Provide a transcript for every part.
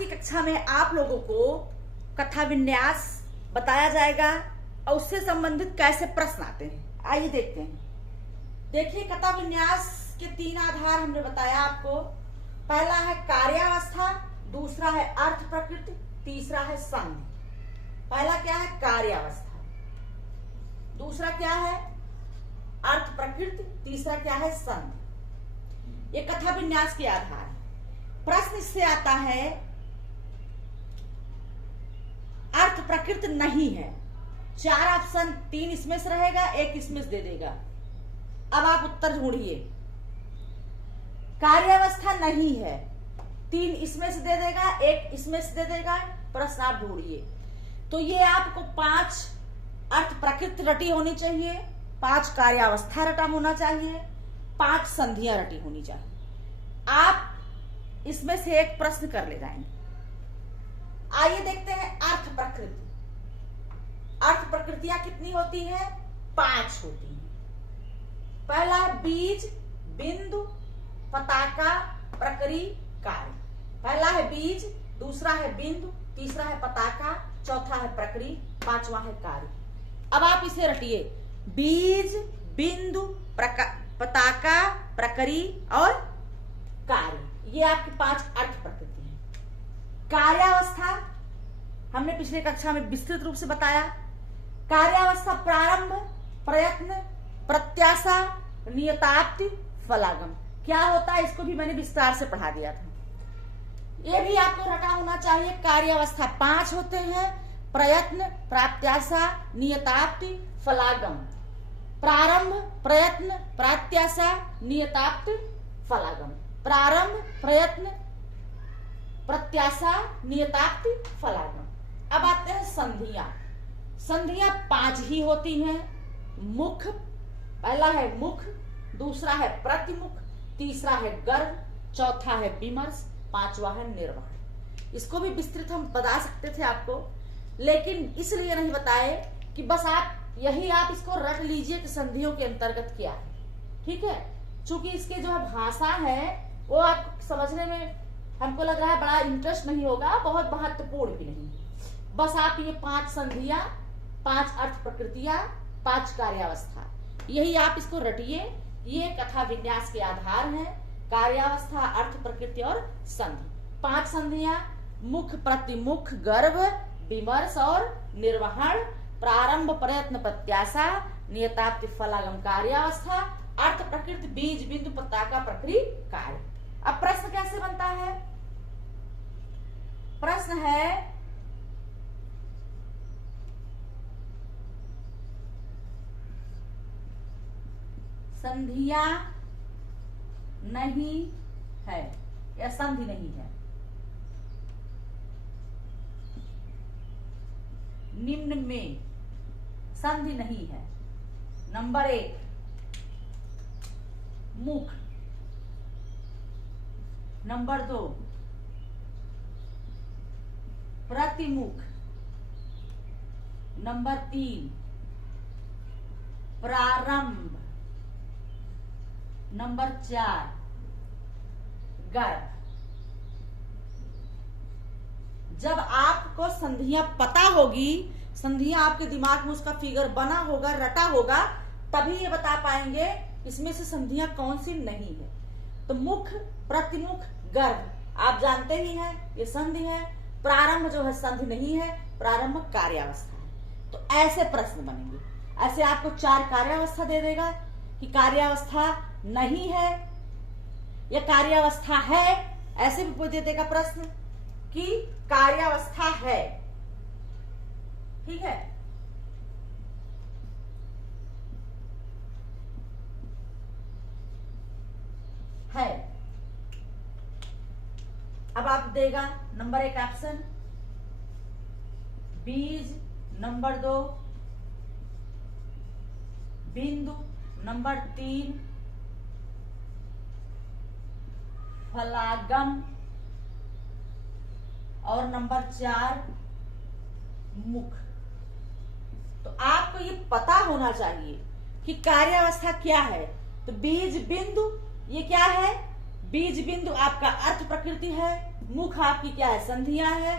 की कक्षा में आप लोगों को कथा विन्यास बताया जाएगा और उससे संबंधित कैसे प्रश्न आते हैं। आइए देखते हैं। देखिए, कथा विन्यास के 3 आधार हमने बताया आपको। पहला है कार्यावस्था, दूसरा है अर्थ प्रकृति, तीसरा है संधि। पहला क्या है? कार्यावस्था। दूसरा क्या है? अर्थ प्रकृति। तीसरा क्या है? संधि। ये कथा विन्यास के आधार है। प्रश्न इससे आता है अर्थ प्रकृति नहीं है। 4 ऑप्शन, 3 इसमें से रहेगा, 1 इसमें से दे देगा। अब आप उत्तर ढूंढिए। कार्यावस्था नहीं है, 3 इसमें से दे देगा, 1 इसमें से दे देगा। प्रश्न आप ढूंढिए। तो ये आपको 5 अर्थ प्रकृति रटी होनी चाहिए, 5 कार्यावस्था रटा होना चाहिए, 5 संधियां रटी होनी चाहिए। आप इसमें से एक प्रश्न कर ले जाएंगे। आइए देखते हैं अर्थ प्रकृति। अर्थ प्रकृतियां कितनी होती हैं? 5 होती हैं। पहला है बीज, बिंदु, पताका, प्रकृति, कार्य। पहला है बीज, दूसरा है बिंदु, तीसरा है पताका, चौथा है प्रकृति, 5वां है कार्य। अब आप इसे रटिए। बीज, बिंदु, पताका, प्रकृति और कार्य, ये आपकी 5 अर्थ प्रकृति है। कार्यावस्था हमने पिछले कक्षा में विस्तृत रूप से बताया। कार्यावस्था प्रारंभ, प्रयत्न, प्रत्याशा, नियताप्ति, फलागम। क्या होता है इसको भी मैंने विस्तार से पढ़ा दिया था। ये भी आपको रटा होना चाहिए। कार्यावस्था 5 होते हैं: प्रयत्न, प्रत्याशा, नियताप्ति, फलागम। प्रारंभ, प्रयत्न, प्रत्याशा, नियताप्ति, फलागम। प्रारंभ, प्रयत्न, प्रत्याशा, नियताप्ति, फलागम। अब आते हैं संधियां। संधियां 5 ही होती हैं। मुख, पहला है मुख, दूसरा है प्रतिमुख, तीसरा है गर्भ, चौथा है विमर्श, 5वां है निर्वहन। इसको भी विस्तृत हम बता सकते थे आपको, लेकिन इसलिए नहीं बताए कि बस आप इसको रट लीजिए कि संधियों के अंतर्गत क्या है। ठीक है, चूंकि इसके जो है भाषा है वो आपको समझने में हमको लग रहा है बड़ा इंटरेस्ट नहीं होगा, बहुत महत्वपूर्ण भी नहीं। बस आप ये 5 संधियां, 5 अर्थ प्रकृतियां, 5 कार्यावस्था, यही आप इसको रटिए। ये कथा विन्यास के आधार हैं। कार्यावस्था, अर्थ प्रकृति और संधि। 5 संधियां: मुख, प्रतिमुख, गर्भ, विमर्श और निर्वहन। प्रारंभ, प्रयत्न, प्रत्याशा, नियताप्ति, फलागम, कार्यावस्था। अर्थ प्रकृति, बीज, बिंदु, पताका, प्रकृति, कार्य। अब प्रश्न कैसे बनता है? प्रश्न है संधियां नहीं है या संधि नहीं है। निम्न में संधि नहीं है। नंबर 1 मुख, नंबर 2 प्रतिमुख, नंबर 3 प्रारंभ, नंबर 4 गर्भ। जब आपको संधियां पता होगी, संधियां आपके दिमाग में उसका फिगर बना होगा, रटा होगा, तभी ये बता पाएंगे इसमें से संधियां कौन सी नहीं है। तो मुख, प्रतिमुख, गर्भ आप जानते ही हैं, ये संधि है। प्रारंभ जो है संधि नहीं है, प्रारंभ कार्यावस्था है। तो ऐसे प्रश्न बनेंगे। ऐसे आपको 4 कार्यावस्था दे देगा कि कार्यावस्था नहीं है या कार्यावस्था है। ऐसे भी पूछ देगा प्रश्न कि कार्यावस्था है। ठीक है, है। अब आप देगा नंबर 1 ऑप्शन बीज, नंबर 2 बिंदु, नंबर 3 फलागम और नंबर 4 मुख। तो आपको ये पता होना चाहिए कि कार्यावस्था क्या है। तो बीज, बिंदु ये क्या है? बीज बिंदु आपका अर्थ प्रकृति है, मुख आपकी क्या है, संधियां है,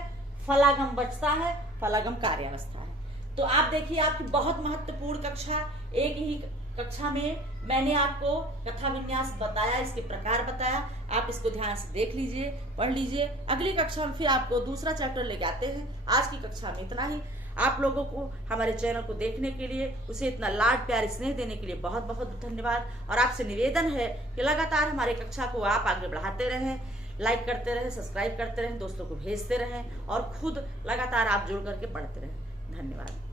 फलागम बचता है, फलागम कार्यावस्था है। तो आप देखिए आपकी बहुत महत्वपूर्ण कक्षा, एक ही कक्षा में मैंने आपको कथा विन्यास बताया, इसके प्रकार बताया, आप इसको ध्यान से देख लीजिए, पढ़ लीजिए। अगली कक्षा में फिर आपको दूसरा चैप्टर लेके आते हैं। आज की कक्षा में इतना ही। आप लोगों को हमारे चैनल को देखने के लिए, उसे इतना लाड प्यार स्नेह देने के लिए बहुत बहुत धन्यवाद। और आपसे निवेदन है कि लगातार हमारे कक्षा को आप आगे बढ़ाते रहें, लाइक करते रहें, सब्सक्राइब करते रहें, दोस्तों को भेजते रहें और खुद लगातार आप जुड़ करके पढ़ते रहें। धन्यवाद।